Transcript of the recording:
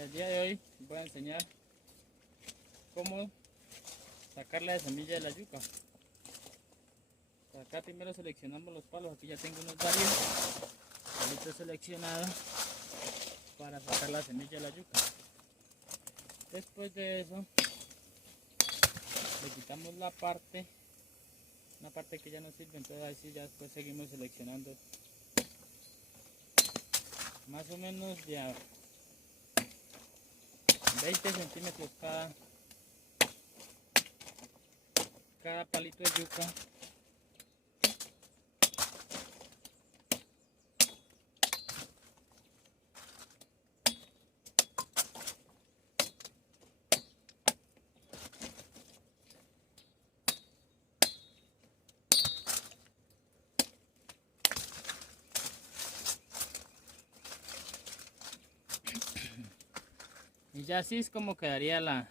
El día de hoy voy a enseñar cómo sacar la semilla de la yuca. Acá primero seleccionamos los palos. Aquí ya tengo unos varios palitos seleccionados para sacar la semilla de la yuca. Después de eso le quitamos una parte que ya no sirve, entonces así ya después seguimos seleccionando más o menos de a 20 centímetros cada palito de yuca. Y ya así es como quedaría la